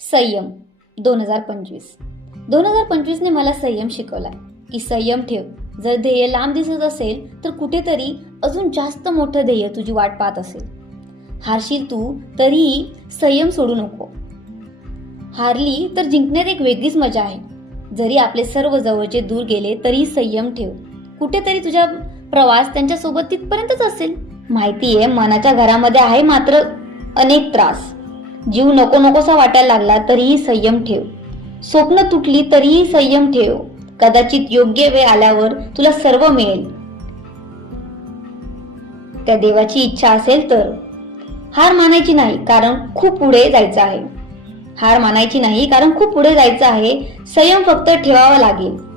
संयम 2025 ने मला संयम शिकवलाय की संयम ठेव. जर ध्येय लांब दिसत असेल तर कुठेतरी अजून जास्त मोठं ध्येय तुझी वाट पाहत असेल. हारशील तू तरीही संयम सोडू नको. हारली तर जिंकण्यात एक वेगळीच मजा आहे. जरी आपले सर्व जवळचे दूर गेले तरी संयम ठेव. कुठेतरी तुझा प्रवास त्यांच्यासोबत तिथपर्यंतच असेल. माहितीये मनाच्या घरामध्ये आहे मात्र अनेक त्रास. जीव नको नकोसा वाटायला लागला तरीही संयम ठेव. स्वप्न तुटली तरीही संयम ठेव. कदाचित योग्य वेळ आल्यावर तुला सर्व मिळेल. त्या देवाची इच्छा असेल तर. हार मानायची नाही कारण खूप पुढे जायचं आहे. संयम फक्त ठेवावा लागेल.